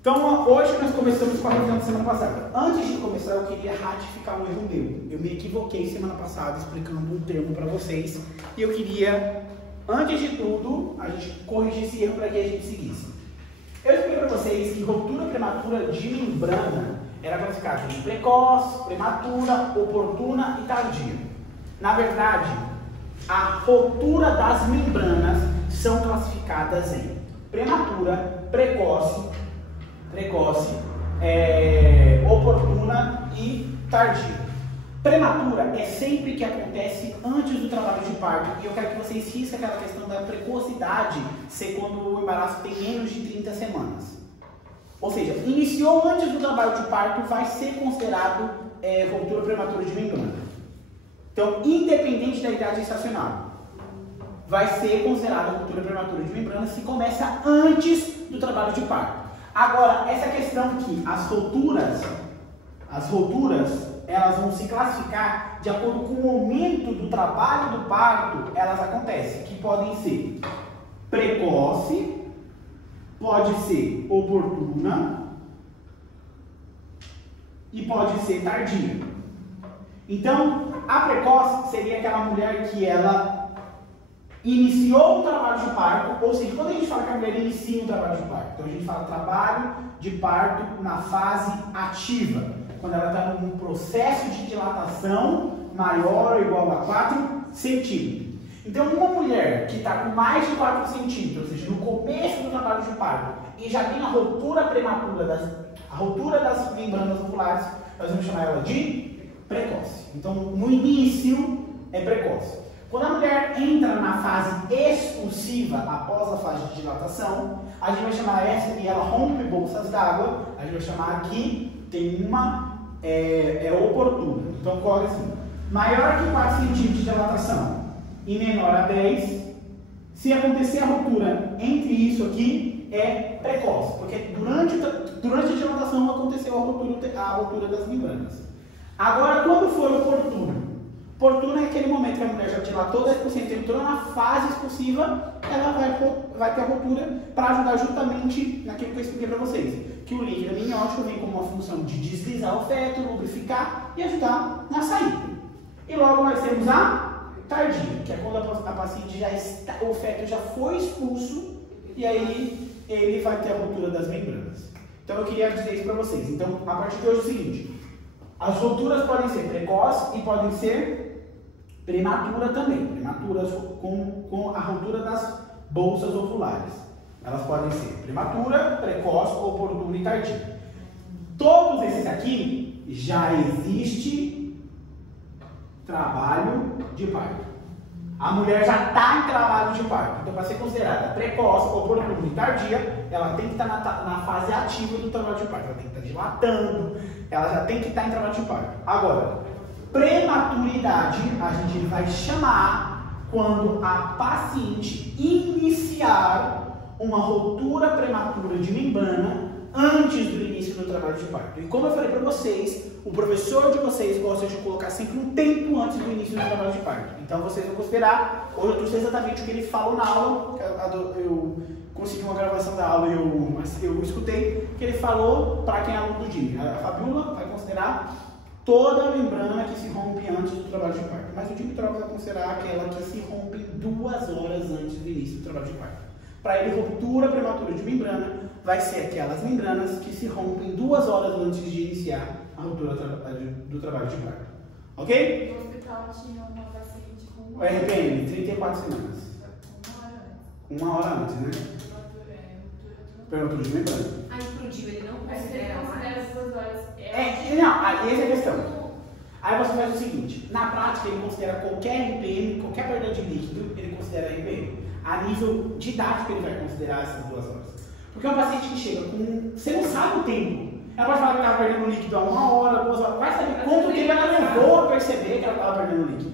Então, hoje nós começamos com a revisão da semana passada. Antes de começar, eu queria ratificar um erro meu. Eu me equivoquei semana passada explicando um termo para vocês. E eu queria, antes de tudo, a gente corrigir esse erro para que a gente seguisse. Eu expliquei para vocês que ruptura prematura de membrana era classificada em precoce, prematura, oportuna e tardia. Na verdade, a ruptura das membranas são classificadas em prematura, precoce, oportuna e tardia. Prematura é sempre que acontece antes do trabalho de parto, e eu quero que vocês risquem aquela questão da precocidade ser quando o embaraço tem menos de 30 semanas. Ou seja, iniciou antes do trabalho de parto, vai ser considerado ruptura prematura de membrana. Então, independente da idade gestacional, vai ser considerada ruptura prematura de membrana se começa antes do trabalho de parto. Agora, essa questão que as rupturas, elas vão se classificar de acordo com o momento do trabalho do parto, elas acontecem, que podem ser precoce, pode ser oportuna e pode ser tardia. Então, a precoce seria aquela mulher que ela iniciou o trabalho de parto, ou seja, quando a gente fala que a mulher inicia um trabalho de parto, então a gente fala trabalho de parto na fase ativa, quando ela está num processo de dilatação maior ou igual a 4 centímetros. Então, uma mulher que está com mais de 4 centímetros, ou seja, no começo do trabalho de parto, e já tem a ruptura prematura, a ruptura das membranas ovulares, nós vamos chamar ela de precoce. Então, no início é precoce. Quando a mulher entra na fase expulsiva, após a fase de dilatação, a gente vai chamar essa e ela rompe bolsas d'água, a gente vai chamar aqui, tem uma, oportuna. Então, corre assim, maior que 4 centímetros de dilatação e menor a 10, se acontecer a ruptura entre isso aqui, é precoce, porque durante a dilatação aconteceu a ruptura das membranas. Agora, quando for oportuno, oportuna é aquele momento que a mulher já dilatou 10%, entrou na fase expulsiva, ela vai ter a ruptura para ajudar justamente naquilo que eu expliquei para vocês. Que o líquido amniótico vem com uma função de deslizar o feto, lubrificar e ajudar na saída. E logo nós temos a tardia, que é quando a paciente já está, o feto já foi expulso e aí ele vai ter a ruptura das membranas. Então eu queria dizer isso para vocês. Então, a partir de hoje é o seguinte, as rupturas podem ser precoces e podem ser prematura também, prematuras com a ruptura das bolsas ovulares. Elas podem ser prematura, precoce, oportuna e tardia. Todos esses aqui já existe trabalho de parto. A mulher já está em trabalho de parto. Então, para ser considerada precoce, oportuna e tardia, ela tem que estar na fase ativa do trabalho de parto. Ela tem que estar dilatando, ela já tem que estar em trabalho de parto. Agora, prematuridade a gente vai chamar quando a paciente iniciar uma ruptura prematura de membrana antes do início do trabalho de parto. E como eu falei para vocês, o professor de vocês gosta de colocar sempre um tempo antes do início do trabalho de parto. Então vocês vão considerar, hoje eu trouxe exatamente o que ele falou na aula, eu consegui uma gravação da aula e eu escutei, que ele falou para quem é aluno do Jimmy. A Fabiola vai considerar toda a membrana que se rompe antes do trabalho de parto. Mas o Jimmy Troca vai considerar aquela que se rompe 2 horas antes do início do trabalho de parto. Para ele, ruptura prematura de membrana vai ser aquelas membranas que se rompem 2 horas antes de iniciar a ruptura do trabalho de parto. Ok? No hospital tinha uma paciente com o RPM, 34 semanas. 1 hora antes, né? Prematura de membrana. Ah, explodiu, ele não Mas ele considera considera mais. as 2 horas. Não, aí essa é a questão. Aí você faz o seguinte, na prática ele considera qualquer RPM, qualquer perda de líquido, ele considera RPM. A nível didático ele vai considerar essas 2 horas. Porque um paciente que chega com... Você não sabe o tempo. Ela pode falar que estava perdendo líquido há 1 hora, 2 horas. Vai saber quanto tempo ela levou a perceber que ela estava perdendo líquido.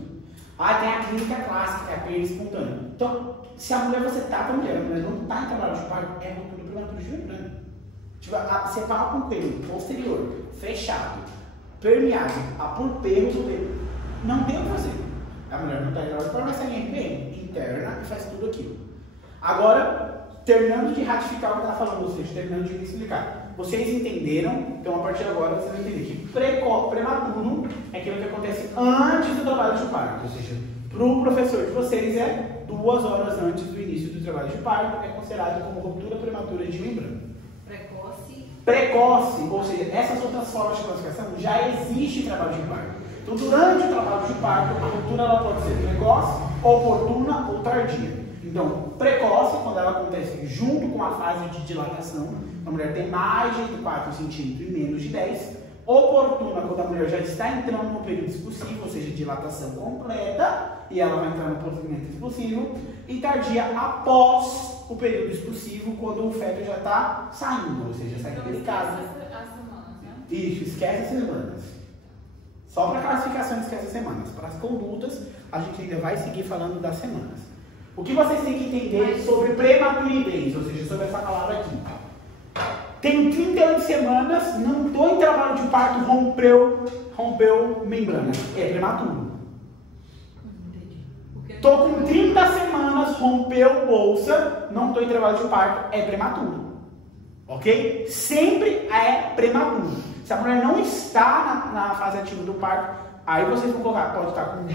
Aí tem a clínica clássica, que é a perda espontânea. Então, se a mulher você está com a mulher não está em trabalho de parto, é ruptura prematura de membrana. Tipo, você fala com o coelho posterior, fechado, permeado, por perros do dedo. Não tem o que fazer. A mulher não está em trabalho de parto, mas sai em RPM interna e faz tudo aquilo. Agora, terminando de ratificar o que ela está falando, ou seja, terminando de me explicar. Vocês entenderam? Então, a partir de agora, vocês vão entender que prematuro é aquilo que acontece antes do trabalho de parto. Ou seja, para o professor de vocês é 2 horas antes do início do trabalho de parto, é considerado como ruptura prematura de membrana. Precoce, ou seja, essas outras formas de classificação já existe em trabalho de parto. Então, durante o trabalho de parto, a ruptura ela pode ser precoce, oportuna ou tardia. Então, precoce, quando ela acontece junto com a fase de dilatação, a mulher tem mais de 4 centímetros e menos de 10. Oportuna, quando a mulher já está entrando no período expulsivo, ou seja, dilatação completa, e ela vai entrar no procedimento expulsivo. E tardia após o período expulsivo, quando o feto já está saindo, ou seja, saindo de casa. Isso, esquece as semanas. Só para classificação esquece as semanas. Para as condutas, a gente ainda vai seguir falando das semanas. O que vocês têm que entender sobre prematuridez, ou seja, sobre essa palavra aqui. Tenho 38 semanas, não estou em trabalho de parto, rompeu membrana. É prematuro. Estou com 30 semanas, rompeu bolsa, não estou em trabalho de parto, é prematuro. Ok? Sempre é prematuro. Se a mulher não está na fase ativa do parto, aí vocês vão colocar, pode estar com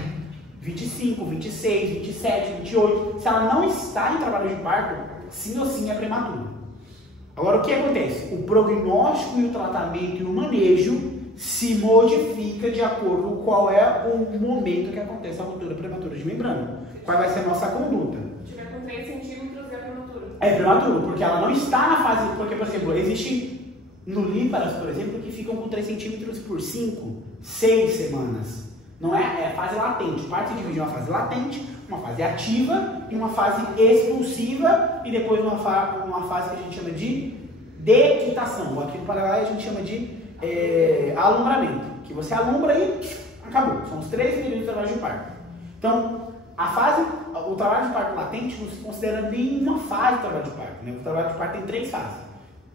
25, 26, 27, 28. Se ela não está em trabalho de parto, sim ou sim é prematuro. Agora, o que acontece? O prognóstico e o tratamento e o manejo se modifica de acordo com qual é o momento que acontece a ruptura prematura de membrana. Qual vai ser a nossa conduta? Se tiver com 3 centímetros é prematuro. É prematuro, porque ela não está na fase... Porque, por exemplo, existe nulíparas, por exemplo, que ficam com 3 centímetros por 5, 6 semanas. Não é? É a fase latente. O parto se divide em uma fase latente, uma fase ativa e uma fase expulsiva e depois uma fase que a gente chama de dequitação. Aqui no Paraguai a gente chama de alumbramento, que você alumbra e acabou. São os 3 períodos de trabalho de parto. Então, o trabalho de parto latente não se considera nenhuma fase de trabalho de parto. Né? O trabalho de parto tem 3 fases: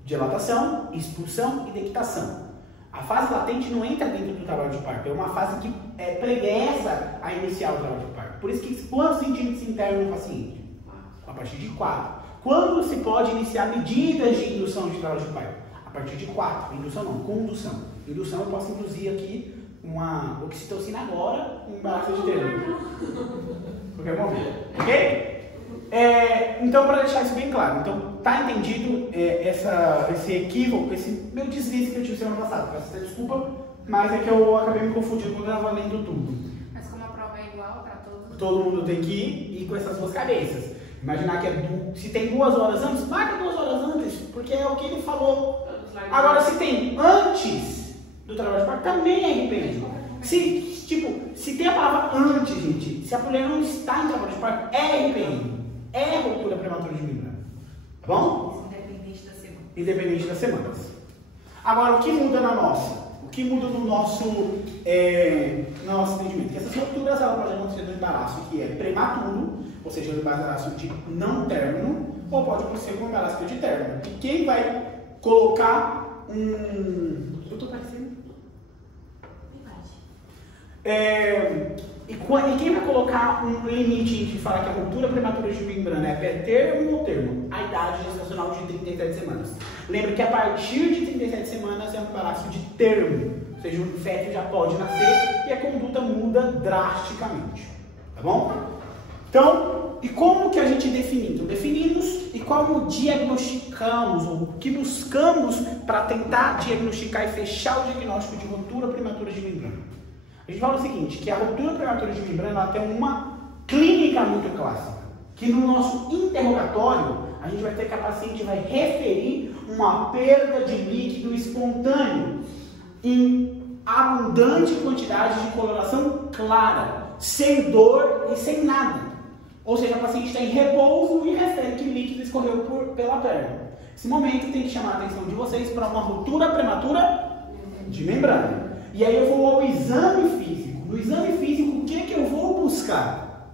dilatação, expulsão e dequitação. A fase latente não entra dentro do trabalho de parto, é uma fase que pregressa a iniciar o trabalho de parto. Por isso que quantos centímetros internos no paciente? A partir de 4. Quando se pode iniciar medidas de indução de trabalho de parto? A partir de 4. Indução não, condução. Indução eu posso induzir aqui uma oxitocina agora, um embaraço de termo. Qualquer momento. Ok? Então, para deixar isso bem claro, então, tá entendido esse equívoco, esse meu deslize que eu tive semana passada? Peço até desculpa, mas é que eu acabei me confundindo quando eu estava lendo tudo. Mas como a prova é igual para todos... Todo mundo tem que ir com essas 2 cabeças. Imaginar que se tem 2 horas antes, marca 2 horas antes, porque é o que ele falou. Agora, se tem antes do trabalho de parto, também é RPM. Se tem a palavra antes, gente, se a mulher não está em trabalho de parto, é RPM. É ruptura prematura de membrana. Tá bom? Independente da semana. Independente das semanas. Agora, o que muda na nossa? O que muda no nosso entendimento? Que essas rupturas elas podem acontecer no embaraço que é prematuro, ou seja, no embaraço de não término, ou pode acontecer no embaraço de término. E quem vai colocar eu tô parecendo? E quem vai colocar um limite de falar que a ruptura prematura de membrana é pré-termo ou termo? A idade gestacional de 37 semanas. Lembra que a partir de 37 semanas é um embaraço de termo, ou seja, o feto já pode nascer e a conduta muda drasticamente. Tá bom? Então, e como que a gente define? Então, definimos e como diagnosticamos, ou o que buscamos para tentar diagnosticar e fechar o diagnóstico de ruptura prematura de membrana. A gente fala o seguinte, que a ruptura prematura de membrana ela tem uma clínica muito clássica, que no nosso interrogatório a gente vai ter que a paciente vai referir uma perda de líquido espontâneo em abundante quantidade de coloração clara, sem dor e sem nada. Ou seja, a paciente está em repouso e refere que o líquido escorreu pela perna. Nesse momento tem que chamar a atenção de vocês para uma ruptura prematura de membrana. E aí eu vou ao exame físico. No exame físico, o que eu vou buscar?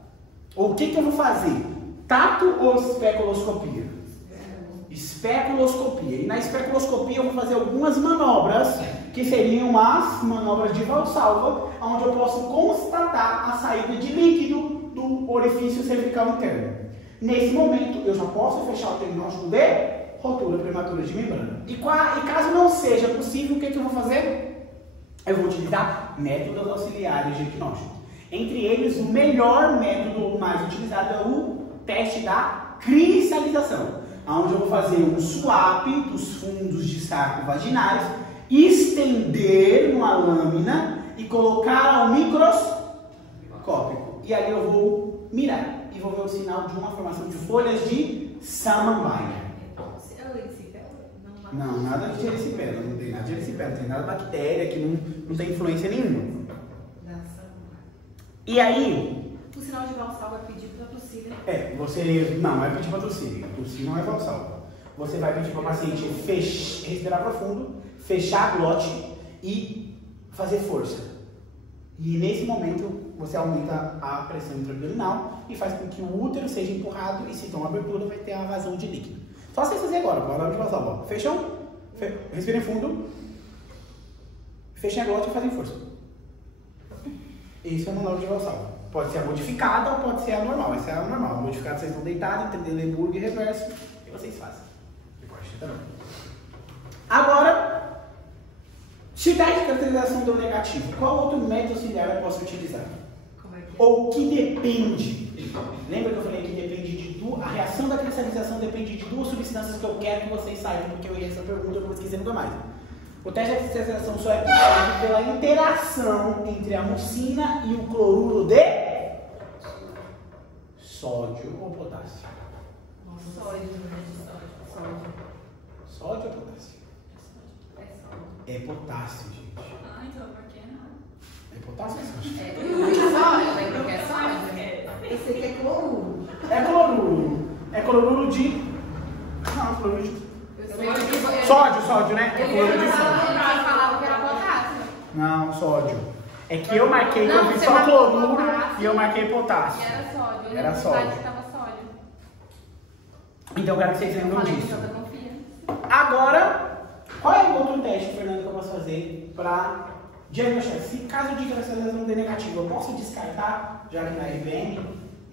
Ou o que eu vou fazer? Tato ou especuloscopia? Especuloscopia. E na especuloscopia eu vou fazer algumas manobras, que seriam as manobras de Valsalva, onde eu posso constatar a saída de líquido do orifício cervical interno. Nesse momento, eu já posso fechar o diagnóstico de rotura prematura de membrana. E caso não seja possível, o que eu vou fazer? Eu vou utilizar métodos auxiliares de diagnóstico. Entre eles, o melhor método mais utilizado é o teste da cristalização, onde eu vou fazer um swap dos fundos de saco vaginais, estender uma lâmina e colocar ao microscópio. E aí eu vou mirar e vou ver o sinal de uma formação de folhas de samambaia. Não, nada de erisipela, não tem nada de erisipela, não tem nada de bactéria, que não tem influência nenhuma. E aí... O sinal de Valsalva é pedir para tossir, né? Não é pedir para tossir, tossir não é Valsalva. Você vai pedir para o paciente respirar profundo, fechar a glote e fazer força. E nesse momento você aumenta a pressão intraabdominal e faz com que o útero seja empurrado e se tem uma abertura vai ter a vazão de líquido. Só vocês fazerem agora, para a hora de Valsalva. Fecham, respirem fundo, fechem a glote e fazem força. Isso é o manual de Valsalva. Pode ser a modificada ou pode ser a normal. Essa é a normal. A modificada vocês estão deitados, entendendo Lemburg e reverso, e vocês fazem. Agora, se da caracterização deu negativo, qual outro método auxiliar eu posso utilizar? Como é que é? Ou que depende. Lembra que eu falei que depende de a reação da cristalização depende de duas substâncias que eu quero que vocês saibam, porque eu ia essa pergunta, eu não esqueci nunca mais. O teste de cristalização só é possível pela interação entre a mucina e o cloruro de sódio ou potássio. Sódio, né? Sódio. Sódio ou potássio? É potássio, gente. Ah, então por que não? É potássio ou sódio? Sódio, eu lembro que é sódio. Esse aqui é cloruro. É cloruro. É cloruro de... Não, cloruro de... Sódio, né? É cloruro de sódio. Eu falava que era potássio. Não, sódio. É que eu marquei, Não, eu vi você só marcou cloruro potássio. e eu marquei E potássio. era sódio. Eu Era lembro sódio. que tava sódio. Então eu quero que vocês lembram Falei que disso. eu confia. Agora, qual é o outro teste, Fernando, que eu posso fazer para diagnosticar? Se caso de cristalização dê negativo, eu posso descartar, já que na RPM, a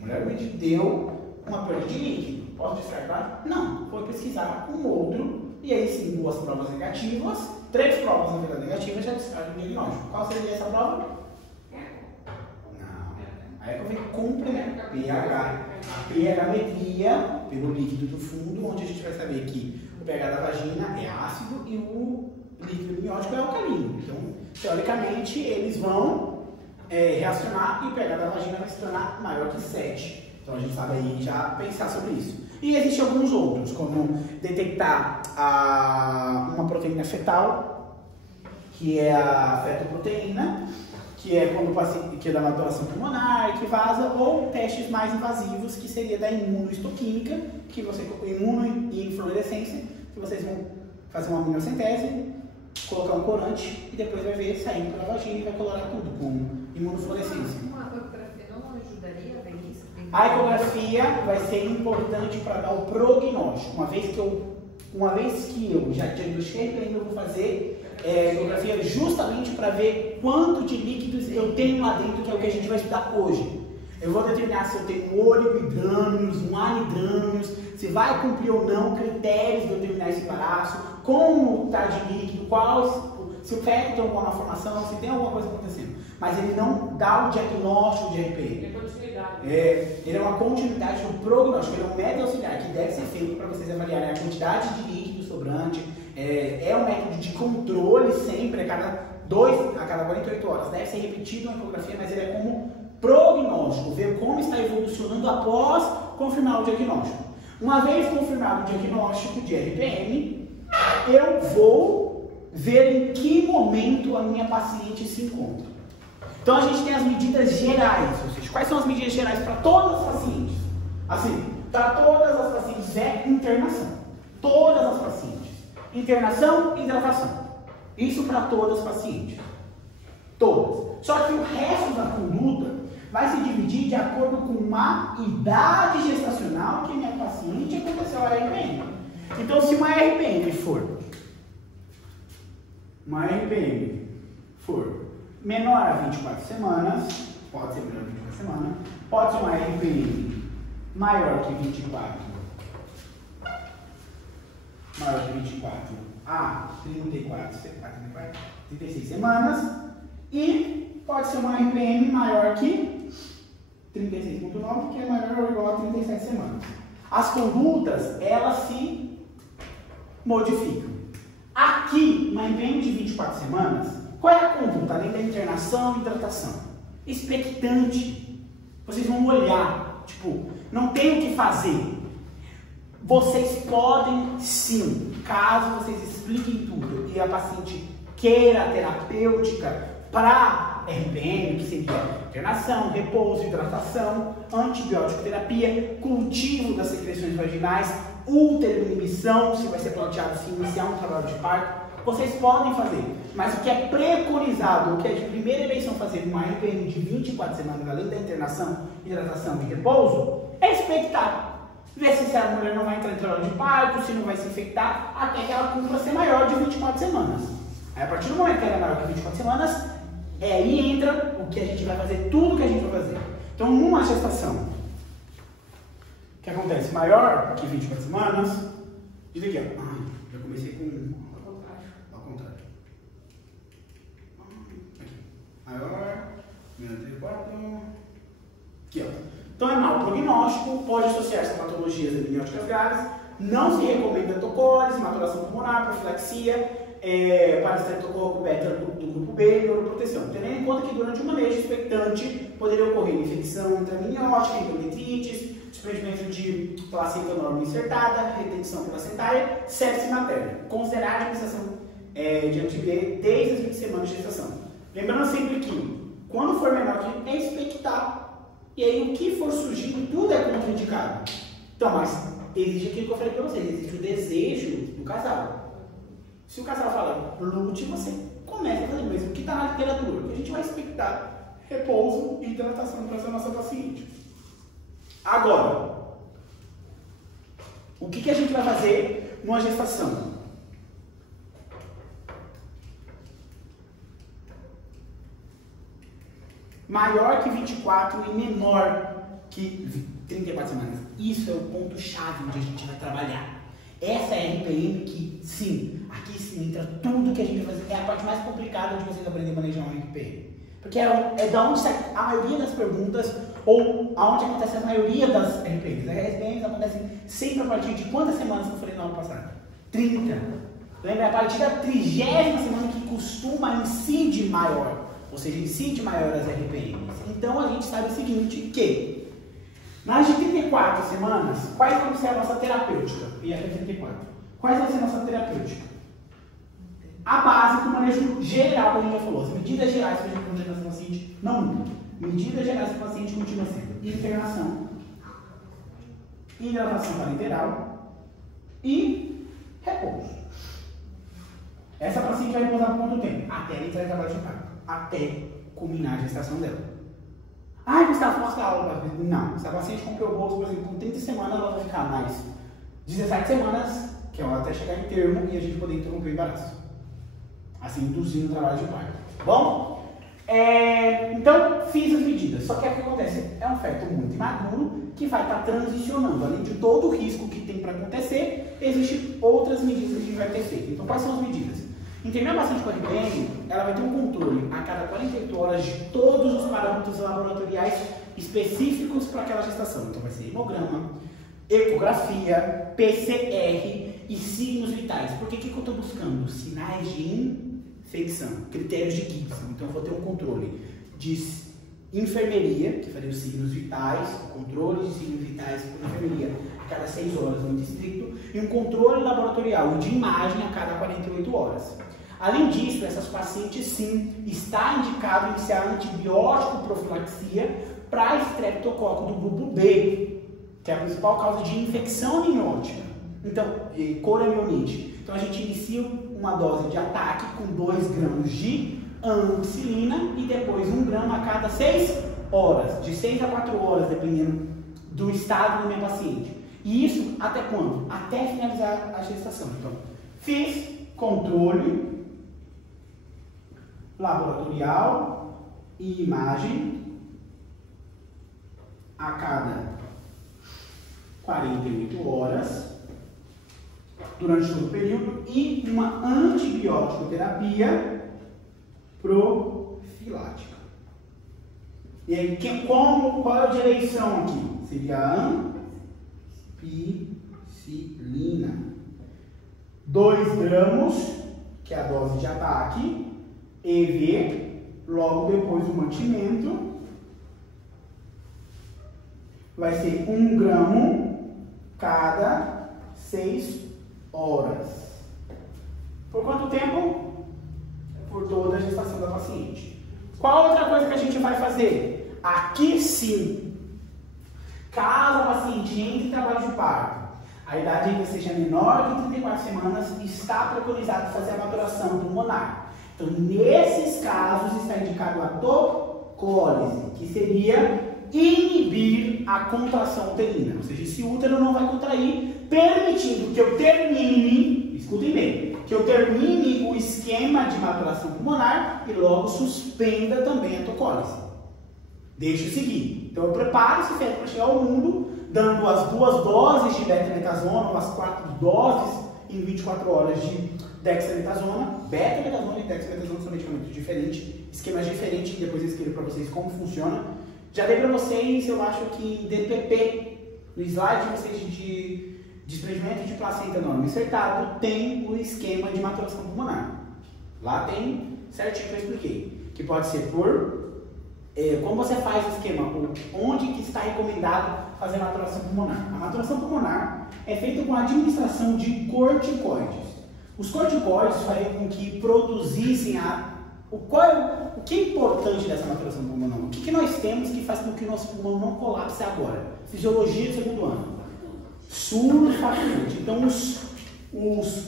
mulher me deu uma perda de líquido. Posso descartar? Não. Vou pesquisar um outro, e aí sim, duas provas negativas, 3 provas na verdade negativas, já descarto o diagnóstico. Qual seria essa prova? Não. Aí eu venho complementar pH. A pH-metria pelo líquido do fundo, onde a gente vai saber que o pH da vagina é ácido e o líquido amniótico é alcalino. Então, teoricamente, eles vão reacionar e o pH da vagina vai se tornar maior que 7. Então a gente sabe aí já pensar sobre isso. E existem alguns outros, como detectar uma proteína fetal, que é a fetoproteína, que é quando o paciente, que é da maturação pulmonar, que vaza, ou testes mais invasivos, que seria da imunohistoquímica, que você imunofluorescência, que vocês vão fazer uma aminocentese, colocar um corante e depois vai ver saindo pela vagina e vai colorar tudo com imunofluorescência. Uma ecografia não ajudaria a ver isso? A ecografia vai ser importante para dar o prognóstico. Uma vez que eu já diagnostiquei, eu vou fazer ecografia justamente para ver quanto de líquidos eu tenho lá dentro, que é o que a gente vai estudar hoje. Eu vou determinar se eu tenho oligohidrâmios, um anidrâmios, se vai cumprir ou não critérios de eu terminar esse embaraço, como está de líquido, se o feto tem alguma malformação, se tem alguma coisa acontecendo. Mas ele não dá o diagnóstico de RPM. É continuidade. Ele é uma continuidade do prognóstico, ele é um método auxiliar que deve ser feito para vocês avaliarem a quantidade de líquido sobrante. É um método de controle sempre, a cada 48 horas. Deve ser repetido uma ecografia, mas ele é como prognóstico, ver como está evolucionando após confirmar o diagnóstico. Uma vez confirmado o diagnóstico de RPM, eu vou ver em que momento a minha paciente se encontra. Então a gente tem as medidas gerais, ou seja, quais são as medidas gerais para todas as pacientes? Assim, para todas as pacientes é internação. Todas as pacientes. Internação e hidratação. Isso para todas as pacientes. Todas. Só que o resto da conduta vai se dividir de acordo com uma idade gestacional que minha paciente aconteceu a RPM. Então, se uma RPM for menor a 24 semanas, pode ser menor a 24 semanas, pode ser uma RPM maior que 24, maior que 24 a 36 semanas, e pode ser uma RPM maior que 36,9, que é maior ou igual a 37 semanas. As condutas, elas se modificam. Aqui, uma RPM de 24 semanas, qual é a conduta, além da internação e hidratação? Expectante. Vocês vão olhar, tipo, não tem o que fazer. Vocês podem, sim, caso vocês expliquem tudo e a paciente queira a terapêutica para RPM, que seria internação, repouso, hidratação, antibiótico terapia, cultivo das secreções vaginais, ultrainibição, se vai ser planteado se iniciar um trabalho de parto, vocês podem fazer. Mas o que é preconizado, o que é de primeira eleição fazer uma RPM de 24 semanas, além da internação, hidratação e repouso, é expectar. Ver se a mulher não vai entrar em trabalho de parto, se não vai se infectar, até que ela cumpra ser maior de 24 semanas. Aí, a partir do momento que ela é maior que 24 semanas, aí entra o que a gente vai fazer, tudo que a gente vai fazer. Então, numa gestação, o que acontece? Maior que 24 semanas, diz aqui, ó. Já comecei com ao contrário. Aqui. Maior, 34. Aqui, ó. Então é mau prognóstico, pode associar-se a patologias amnióticas graves, não se recomenda tocólise, maturação pulmonar, profilaxia, para estreptococo beta do grupo B e neuroproteção. Tendo em conta que durante o manejo expectante poderia ocorrer infecção intraamniótica, endometrites, desprendimento de placenta normal insertada, retenção placentária, sepse materna. Considerar a administração de anti-B desde as 20 semanas de gestação. Lembrando sempre que, quando for menor que é expectar. E aí o que for surgindo, tudo é contraindicado. Então, mas existe aquilo que eu falei para vocês, existe o desejo do casal. Se o casal fala, lute, você começa a fazer mesmo o que está na literatura, que a gente vai expectar repouso e hidratação para essa nossa paciente. Agora, o que a gente vai fazer numa gestação? Maior que 24 e menor que 34 semanas. Isso é o ponto-chave onde a gente vai trabalhar. Essa é a RPM que, sim, aqui sim entra tudo que a gente vai fazer. É a parte mais complicada de vocês aprenderem a manejar uma RPM. Porque é da onde sai a maioria das perguntas, ou aonde acontece a maioria das RPMs. As RPMs acontecem sempre a partir de quantas semanas que eu falei no ano passado? 30. Lembra? A partir da 30ª semana que costuma incide maior. Ou seja, incide maior as RPMs. Então a gente sabe o seguinte, que nas de 34 semanas, quais vão ser a nossa terapêutica? E até 34. Quais vão ser a nossa terapêutica? A base do manejo geral que a gente já falou. As medidas gerais que a gente condena essa paciente não mudam. Medidas gerais que o paciente continua sendo internação, hidratação parenteral e repouso. Essa paciente vai repousar por quanto tempo? Até ela entrar em trabalho de parto. Até culminar a gestação dela. Ai, Gustavo, posso dar aula? Não. Se a paciente comprou o bolso, por exemplo, com 30 semanas, ela vai ficar mais 17 semanas, que é até chegar em termo e a gente poder interromper o embaraço. Assim, induzindo o trabalho de parto. Bom? Então, fiz as medidas. Só que o que acontece? É um feto muito imaduro que vai estar transicionando. Além de todo o risco que tem para acontecer, existem outras medidas que a gente vai ter feito. Então, quais são as medidas? Internar bastante com a RPM, ela vai ter um controle a cada 48 horas de todos os parâmetros laboratoriais específicos para aquela gestação. Então vai ser hemograma, ecografia, PCR e signos vitais. Por que eu estou buscando? Sinais de infecção, critérios de Gibson. Então eu vou ter um controle de enfermeria, que faria os signos vitais, controle de signos vitais por enfermeria a cada 6 horas, muito estricto, e um controle laboratorial de imagem a cada 48 horas. Além disso, essas pacientes sim, está indicado iniciar antibiótico profilaxia para estreptococo do grupo B, que é a principal causa de infecção amniótica. Então, coramionite. Então a gente inicia uma dose de ataque com 2 gramas de ampicilina e depois 1 grama a cada 6 horas, de 6 a 4 horas, dependendo do estado da minha paciente. E isso até quando? Até finalizar a gestação. Então, fiz controle laboratorial e imagem a cada 48 horas durante todo o período e uma antibiótico-terapia profilática. E aí, qual é a direção aqui? Seria a ampicilina. 2 gramas, que é a dose de ataque, EV, logo depois do mantimento, vai ser 1 gramo cada 6 horas. Por quanto tempo? Por toda a gestação da paciente. Qual outra coisa que a gente vai fazer? Aqui sim, caso a paciente entre em trabalho de parto, a idade ainda seja menor que 34 semanas, está preconizado fazer a maturação pulmonar. Então, nesses casos, está indicado a tocólise, que seria inibir a contração uterina. Ou seja, esse útero não vai contrair, permitindo que eu termine, escutem bem, que eu termine o esquema de maturação pulmonar e logo suspenda também a tocólise. Deixa eu seguir. Então, eu preparo esse feto para chegar ao mundo, dando as 2 doses de betamethasona, ou as 4 doses em 24 horas de dexametasona. Betamethasona e dexametasona são medicamentos diferentes, esquemas diferentes, que depois eu escrevo para vocês como funciona. Já dei para vocês, eu acho que em DPP, no slide de vocês de desprendimento de placenta não insertado, tem o esquema de maturação pulmonar. Lá tem certinho que eu expliquei. Que pode ser por... como você faz o esquema, onde que está recomendado fazer a maturação pulmonar. A maturação pulmonar é feita com a administração de corticoides. Os corticoides fariam com que produzissem o que é importante dessa maturação pulmonar? O que nós temos que faz com que o nosso pulmão não colapse agora? Fisiologia do 2º ano. Surfactante. Então, os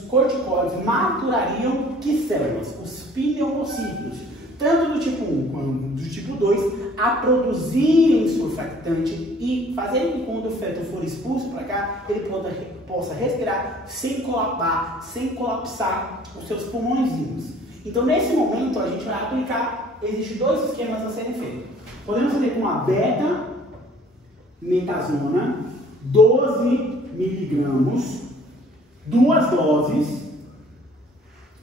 corticoides maturariam que células? Os pneumocíticos, tanto do tipo 1 quanto do tipo 2, a produzirem surfactante e fazerem que quando o feto for expulso para cá, ele possa respirar sem colapar, sem colapsar os seus pulmõezinhos. Então, nesse momento, a gente vai aplicar, existem 2 esquemas a serem feitos. Podemos fazer com a beta-metasona, 12 miligramas, 2 doses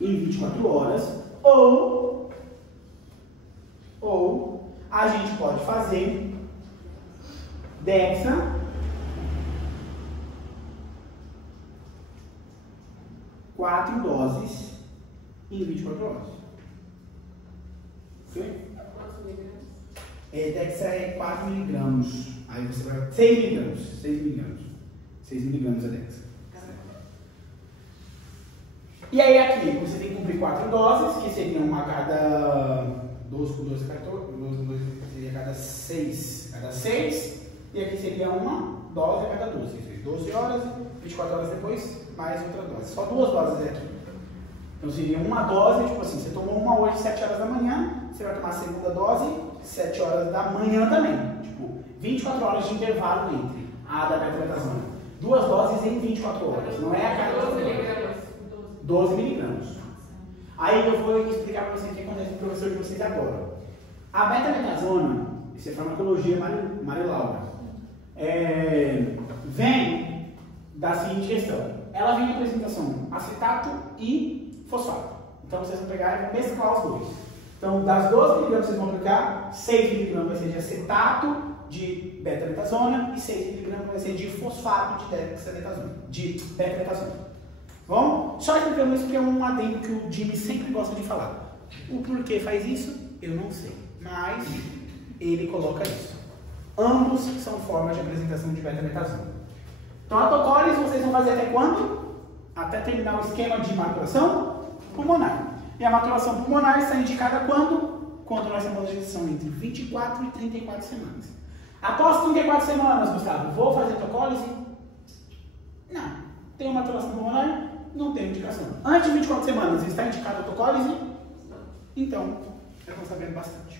em 24 horas, ou a gente pode fazer dexa, 4 doses em 24 horas. Ok? Dexa é 4 miligramas. Aí você vai... 6 miligramas. 6 miligramas é dexa. E aí aqui você tem que cumprir 4 doses, que seriam uma a cada 12 por 12, 14, 12 seria a cada 6. E aqui seria uma dose a cada 12. 12 horas, 24 horas depois, mais outra dose. Só 2 doses aqui. Então seria uma dose, tipo assim, você tomou uma hoje 7 horas da manhã, você vai tomar a segunda dose 7 horas da manhã também. Tipo, 24 horas de intervalo entre a da betamethasona. 2 doses em 24 horas, não é a cada 12 miligramas. 12 miligramas. Aí eu vou explicar para vocês o que acontece com o professor de vocês agora. A betamethasona, isso é farmacologia Mário Laura, vem da seguinte questão. Ela vem em apresentação acetato e fosfato. Então vocês vão pegar e vão mesclar os 2. Então das 12 miligramas vocês vão aplicar, 6 miligramas vai ser de acetato de beta-metasona e 6 miligramas vai ser de fosfato de beta-metasona. Bom? Só explicando isso porque é um adendo que o Jimmy sempre gosta de falar. O porquê faz isso, eu não sei. Mas ele coloca isso. Ambos são formas de apresentação de beta-metasona. Então a tocólise vocês vão fazer até quando? Até terminar o esquema de maturação pulmonar. E a maturação pulmonar está indicada quando? Quando nós temos a gestação entre 24 e 34 semanas. Após 34 semanas, Gustavo, vou fazer tocólise? Não. Tem uma maturação pulmonar? Não tem indicação. Antes de 24 semanas, está indicada a tocólise? Então, já estão sabendo bastante.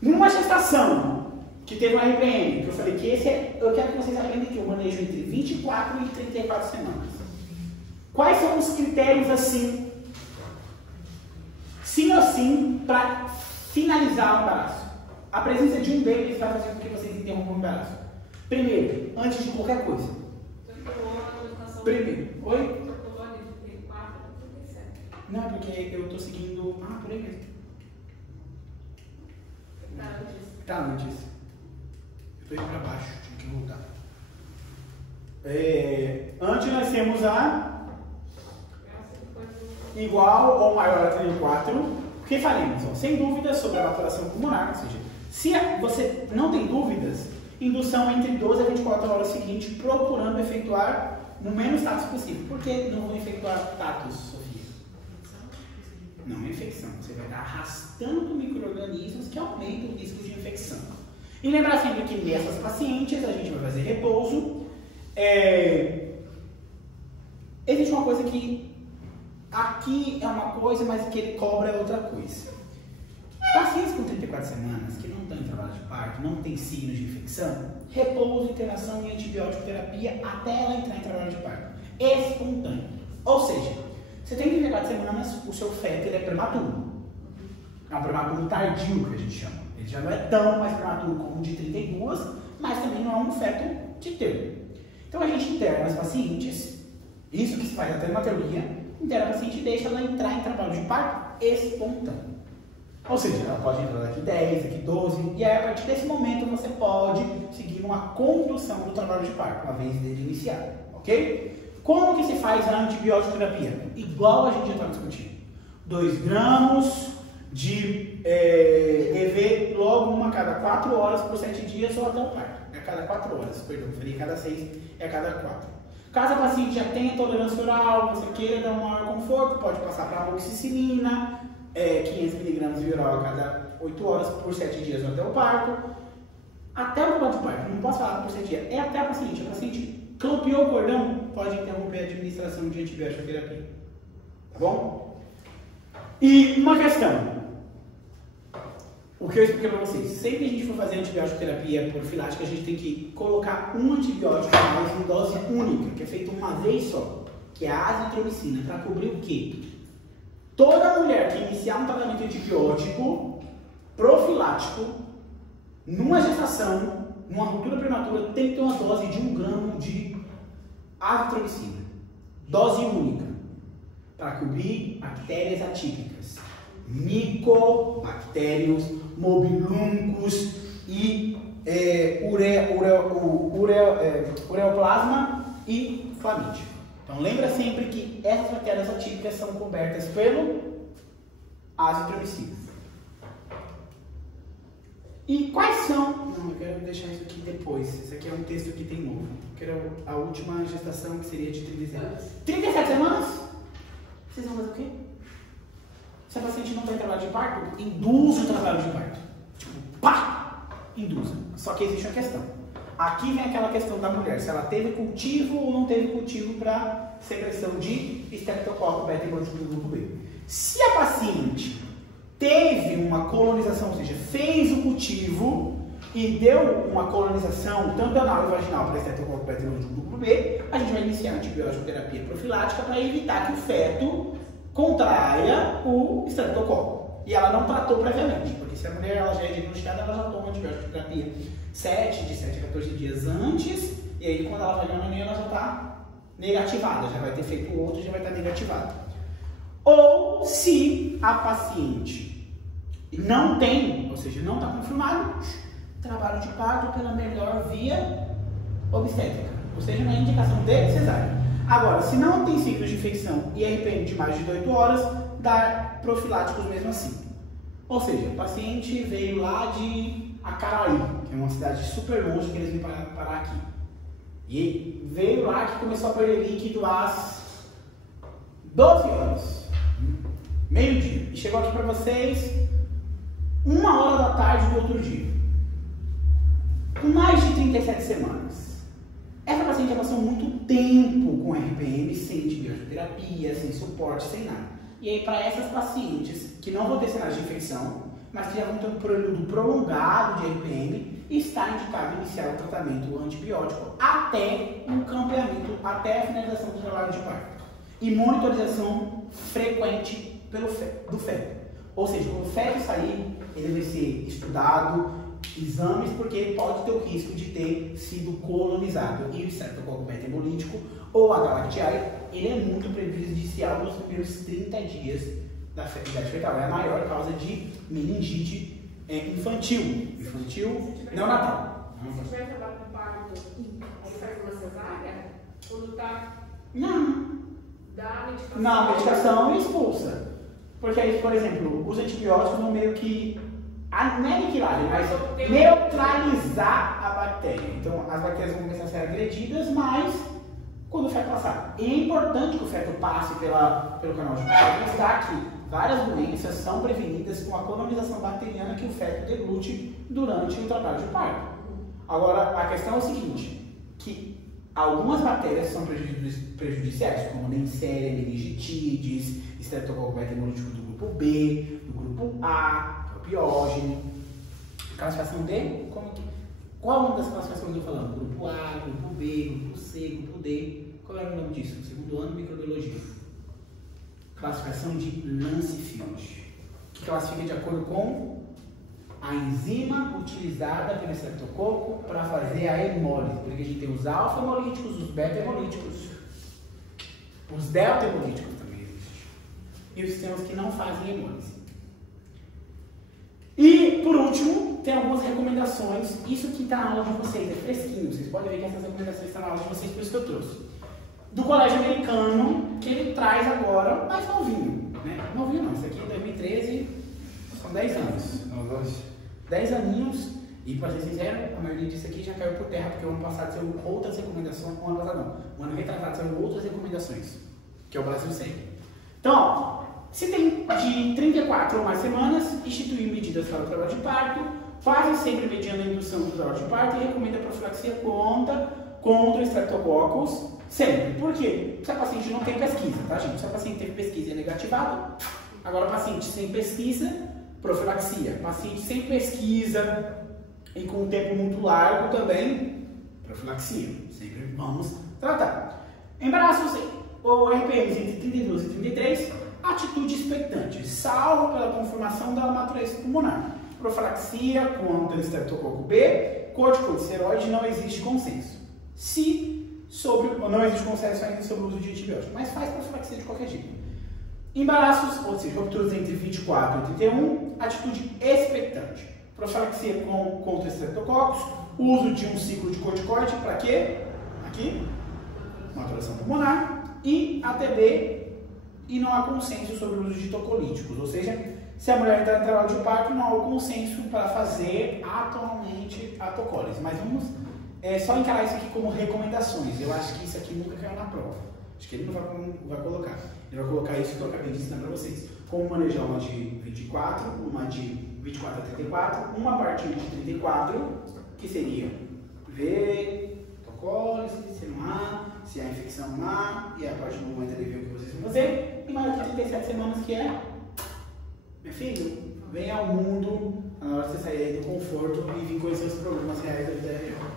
Numa gestação que teve uma RPM, que eu falei que eu quero que vocês aprendam que eu manejo entre 24 e 34 semanas. Quais são os critérios assim, sim ou sim, para finalizar o embaraço? A presença de um deles vai fazer com que vocês interrompam o embaraço. Primeiro, antes de qualquer coisa. Primeiro, oi? Não, é porque eu tô seguindo. Ah, por aí mesmo. Tá antes. Foi pra baixo, tinha que voltar. Antes nós temos a igual ou maior a 34. O que faremos? Ó, sem dúvidas sobre a evaporação pulmonar, ou seja, se você não tem dúvidas, indução entre 12 a 24 horas seguintes, procurando efetuar no menos tatos possível. Por que não vou efetuar tatos, Sofia? Não é infecção. Você vai estar arrastando micro-organismos que aumentam o risco de infecção. E lembrar sempre que nessas pacientes a gente vai fazer repouso. Existe uma coisa que aqui é uma coisa, mas que ele cobra é outra coisa. Pacientes com 34 semanas que não estão em trabalho de parto, não tem signos de infecção, repouso, internação e antibiótico terapia até ela entrar em trabalho de parto. Espontâneo. Ou seja, você tem 34 semanas, o seu feto ele é prematuro. É um prematuro tardio que a gente chama. Ele já não é tão mais prematuro como o de 32, mas também não é um feto de termo. Então a gente interna as pacientes, isso que se faz até na teoria, interna a paciente e deixa ela entrar em trabalho de parto espontâneo. Ou seja, ela pode entrar daqui 10, daqui 12, e aí a partir desse momento você pode seguir uma condução do trabalho de parto, uma vez dele iniciado, ok? Como que se faz a antibiótico terapia? Igual a gente já está discutindo. 2 gramas de EV logo uma a cada 4 horas por 7 dias ou até o parto. É a cada 4 horas, perdão, falei a cada 6, é a cada 4. Caso a paciente já tenha tolerância oral, você queira dar um maior conforto, pode passar para a amoxicilina, 500 mg de oral a cada 8 horas por 7 dias até o parto. Até o trabalho de parto, não posso falar por 7 dias, é até a paciente clampeou o cordão, pode interromper a administração de antibiótico terapia. Tá bom? E uma questão. O que eu expliquei para vocês, sempre que a gente for fazer antibiótico terapia profilática, a gente tem que colocar um antibiótico mais em dose única, que é feito uma vez só, que é a azitromicina, para cobrir o quê? Toda mulher que iniciar um tratamento antibiótico profilático, numa gestação, numa ruptura prematura, tem que ter uma dose de 1 grama de azitromicina. Dose única. Para cobrir bactérias atípicas. Micobactérios, mobiluncos e ureoplasma e clamídia. Então lembra sempre que essas bactérias atípicas são cobertas pelo azitromicina. E quais são... Não, eu quero deixar isso aqui depois. Esse aqui é um texto que tem novo. Eu quero a última gestação, que seria de 37 semanas. Vocês vão fazer o quê? Se a paciente não está em trabalho de parto, induz o trabalho de parto. Tipo, pá! Induza. Só que existe uma questão. Aqui vem aquela questão da mulher, se ela teve cultivo ou não teve cultivo para secreção de estreptococcus beta-hemorragico do grupo B. Se a paciente teve uma colonização, ou seja, fez o cultivo e deu uma colonização tanto anal e vaginal para estreptococcus beta-hemorragico do grupo B, a gente vai iniciar a antibiótico terapia profilática para evitar que o feto contraia o estreptococcus. E ela não tratou previamente, porque se a mulher ela já é diagnosticada, ela já toma antibiótico terapia de 7 a 14 dias antes, e aí quando ela vai ganhar o neném, ela já está negativada, já vai ter feito o outro e já vai estar negativada. Ou se a paciente não tem, ou seja, não está confirmado, trabalho de parto pela melhor via obstétrica, ou seja, na indicação de cesárea. Agora, se não tem ciclos de infecção e RPM de mais de 8 horas, dar profiláticos mesmo assim. Ou seja, o paciente veio lá de Acaraí, que é uma cidade super longe que eles vêm parar aqui. E veio lá que começou a perder líquido às 12 horas, meio-dia. E chegou aqui para vocês 1 hora da tarde do outro dia, com mais de 37 semanas. Essa paciente passou muito tempo com RPM, sem antibiótico terapia, sem suporte, sem nada. E aí, para essas pacientes que não vão ter sinais de infecção, mas que já vão ter um período prolongado de RPM, está indicado iniciar o tratamento antibiótico até o campeamento, até a finalização do trabalho de parto. E monitorização frequente do feto. Ou seja, quando o feto sair, ele vai ser estudado exames, porque ele pode ter o risco de ter sido colonizado. E o estreptococo beta-hemolítico ou a Galactiae, ele é muito prejudicial nos primeiros 30 dias da idade fetal. É a maior causa de meningite infantil. Neonatal. Se tiver trabalho com parto, aí faz uma cesárea, quando tá. Não. Dá medicação. Não, a medicação expulsa. Porque aí, por exemplo, os antibióticos vão meio que, não é aniquilar, mas neutralizar a bactéria. Então, as bactérias vão começar a ser agredidas, mas quando o feto passar. E é importante que o feto passe pelo canal de parto, mostrar que várias doenças são prevenidas com a colonização bacteriana que o feto deglute durante o trabalho de parto. Agora, a questão é o seguinte, que algumas bactérias são prejudiciais, como Neisseria, meningitidis, estreptococo beta-hemolítico do grupo B, do grupo A, que é o piógene. Classificação D, qual é o nome das classificações que eu estou falando? Grupo A, grupo B, grupo C, grupo D. Qual era o nome disso? Segundo ano, microbiologia. Classificação de Lancefield, que classifica de acordo com a enzima utilizada pelo estreptococo para fazer a hemólise. Porque a gente tem os alfa-hemolíticos, os beta-hemolíticos, os delta-hemolíticos também existem. E os sistemas que não fazem hemólise. E, por último, tem algumas recomendações. Isso que está na aula de vocês, é fresquinho. Vocês podem ver que essas recomendações estão na aula de vocês, por isso que eu trouxe. Do colégio americano, que ele traz agora, mais novinho. Né? Novinho não, isso aqui é 2013, são 10 anos. 10 aninhos, e para ser sincero, a maioria disso aqui já caiu por terra, porque o ano passado saiu outras recomendações, o ano passado não, o ano retrasado saiu outras recomendações, que é o Brasil segue. Então, ó, se tem de 34 ou mais semanas, instituir medidas para o trabalho de parto, fazem sempre mediando a indução do trabalho de parto e recomenda a profilaxia contra estreptococcus, sempre. Por quê? Se a paciente não tem pesquisa, tá, gente? Se a paciente teve pesquisa e é negativado, agora o paciente sem pesquisa, profilaxia. Paciente sem pesquisa e com um tempo muito largo também, profilaxia. Sempre vamos tratar. Embaraços ou RPMs entre 32 e 33, atitude expectante, salvo pela confirmação da maturez pulmonar. Profilaxia contra estreptococo B, corticosteroide, não existe consenso. Não existe consenso ainda sobre o uso de antibiótico, mas faz profilaxia de qualquer jeito. Embaraços, ou seja, rupturas entre 24 e 31, atitude expectante. Profilaxia contra estreptococcus, uso de um ciclo de corticoide, para quê? Aqui, maturação pulmonar, e ATB, e não há consenso sobre o uso de tocolíticos, ou seja, se a mulher entrar no trabalho de parto, não há o consenso para fazer atualmente a tocólise. Mas vamos só encarar isso aqui como recomendações. Eu acho que isso aqui nunca caiu na prova. Acho que ele não vai colocar. Ele vai colocar isso que eu acabei de ensinar para vocês. Como manejar uma de 24, uma de 24 a 34, uma a partir de 34, que seria ver tocólise, se não há, se há infecção não há, e a partir do momento ele vê o que vocês vão fazer, e mais de 37 semanas, que é, meu filho, vem ao mundo na hora de você sair aí do conforto e vir conhecer os problemas reais da vida real.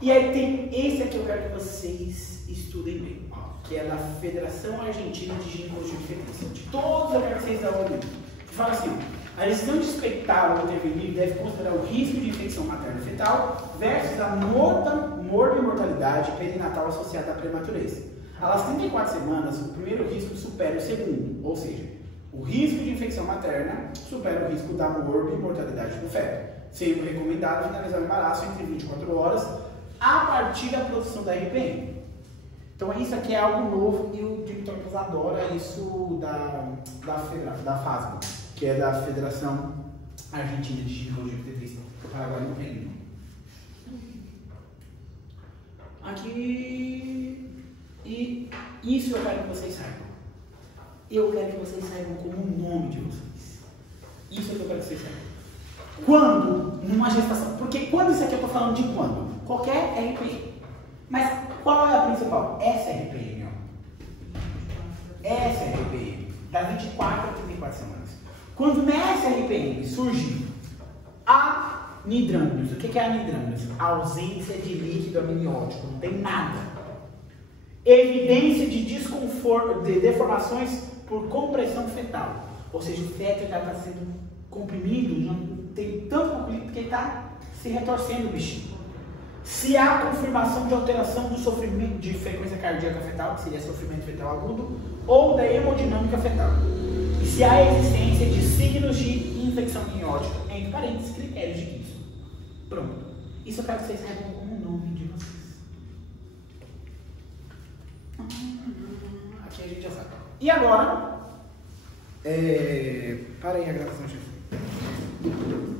E aí tem esse aqui que eu quero que vocês estudem bem, que é da Federação Argentina de Ginecologia e Obstetrícia. De todos eu quero que vocês dão uma que fala assim, a decisão de expectar ou intervenir deve considerar o risco de infecção materno-fetal versus a morbimortalidade perinatal associada à prematurez. Às 34 semanas, o primeiro risco supera o segundo, ou seja, o risco de infecção materna supera o risco da morbimortalidade do feto, sendo recomendado finalizar o embaraço entre 24 horas a partir da produção da RPM. Então isso aqui é algo novo e o diretor adora isso da FASMA, que é da Federação Argentina de Ginecologia e Obstetrícia. O Paraguai não tem. Aqui, e isso eu quero que vocês saibam. Eu quero que vocês saibam como o nome de vocês. Isso é o que eu quero que vocês saibam. Quando, numa gestação, porque quando isso aqui eu estou falando de quando? Qualquer RPM. Mas qual é a principal? Essa RPM, ó. Essa RPM, das 24 a 34 semanas. Quando nessa RPM surge a anidrâmios, o que é anidrâmios? Ausência de líquido amniótico, não tem nada. Evidência de desconforto, de deformações por compressão fetal. Ou seja, o feto já está sendo comprimido, não tem tanto comprimido porque está se retorcendo o bichinho. Se há confirmação de alteração do sofrimento de frequência cardíaca fetal, que seria sofrimento fetal agudo, ou da hemodinâmica fetal. E se há existência de signos de infecção meiótica, entre parênteses, critérios de Gibson. Pronto. Isso eu quero que vocês saibam como o nome de vocês. Aqui a gente já sabe. E agora, para aí a gravação, gente.